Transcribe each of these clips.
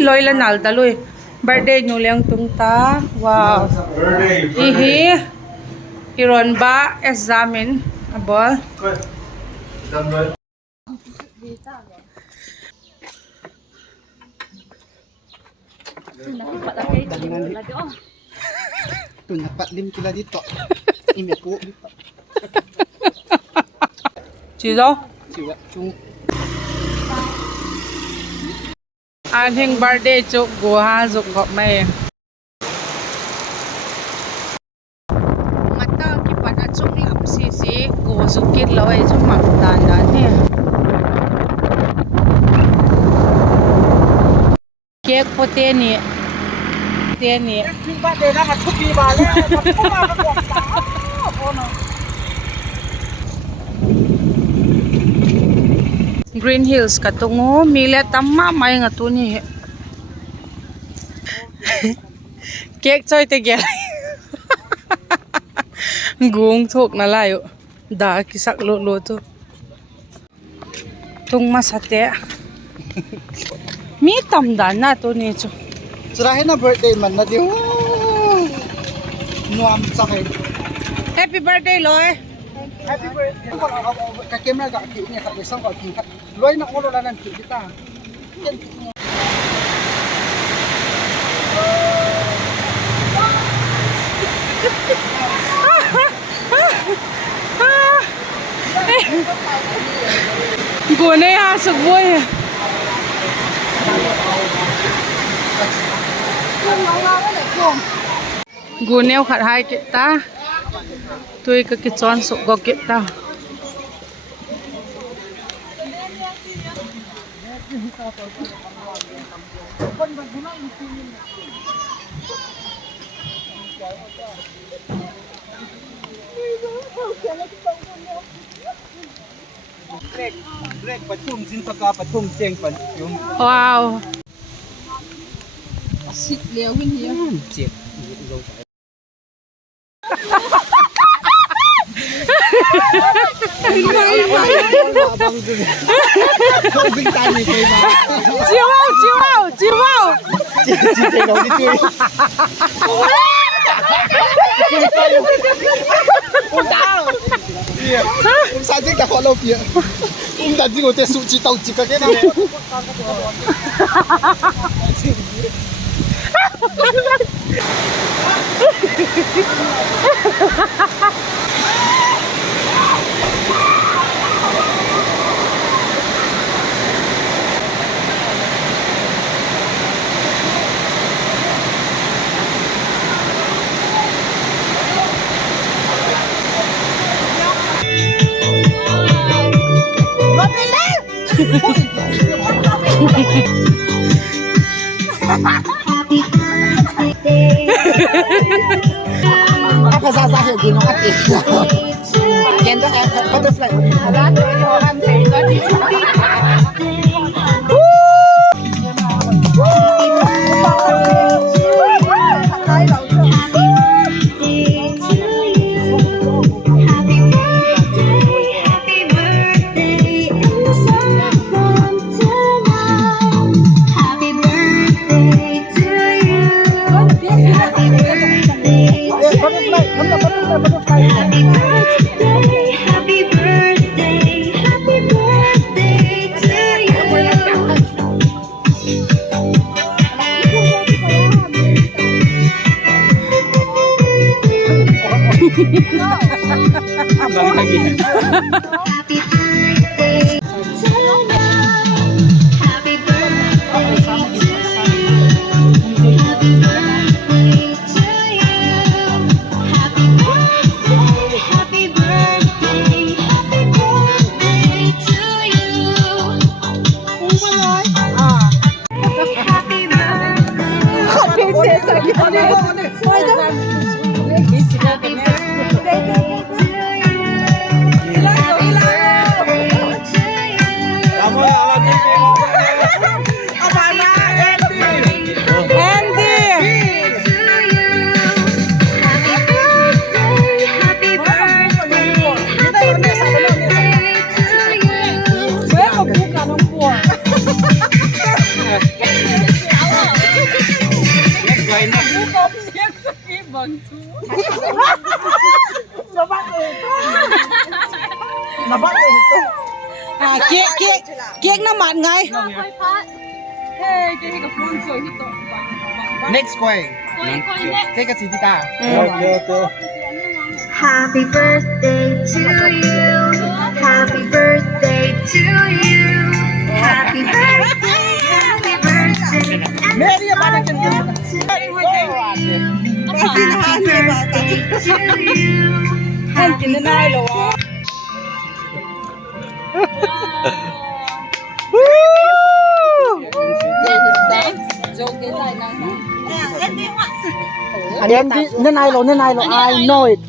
Loy lanal taloy. Birthday nuliang tungta. Wow. Ihi. Iron ba examen abol. Dapat lim kila dito. Ime po. Chido. Siwa chung. Anhing birthday chuk guha juk kop mai. Mata ki pada chung lam si go zukit lawai chu mak dan dan ni. Cake pote ni. Te ni. Ba de na hat pi ba le. Ko ma ko ta. Ono. Green Hills katungo mile tamma mai nga tu ni. Cake choi te gel. Gung thok na layo. Da kisak lo lo tu. Tung masate. Mi tam dan na tu ni chu. Surahin na birthday man na di. Nuam sakit. Happy birthday Loy. Happy birthday. Ka camera ga ki ni sa isang ka ki. Loy na ulo na nan ki kita. Gune ha sugboy. Guneo khat hai kita. Tui ka kichon su go kita. Rek patum sin taka patum cheng pan yung. Wow. Sit leo win here. Chep. Chihuahua. Sa ding da ho lo pia. Da ding wo de su ji dao ji ka de na. Apa sasa he gunung ati. Kendo butterfly. Ala to yo kan kai to di. Kiek naman ngay. Next koi. Kay ka si tita. Happy birthday to you. Happy birthday to you. Happy birthday, happy birthday. Merry ba na ganyan? Happy birthday to you. Happy birthday. Nanay lo, I know it.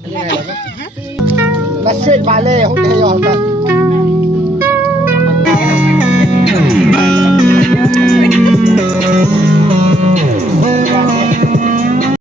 Na straight valley, không thể hiểu cả.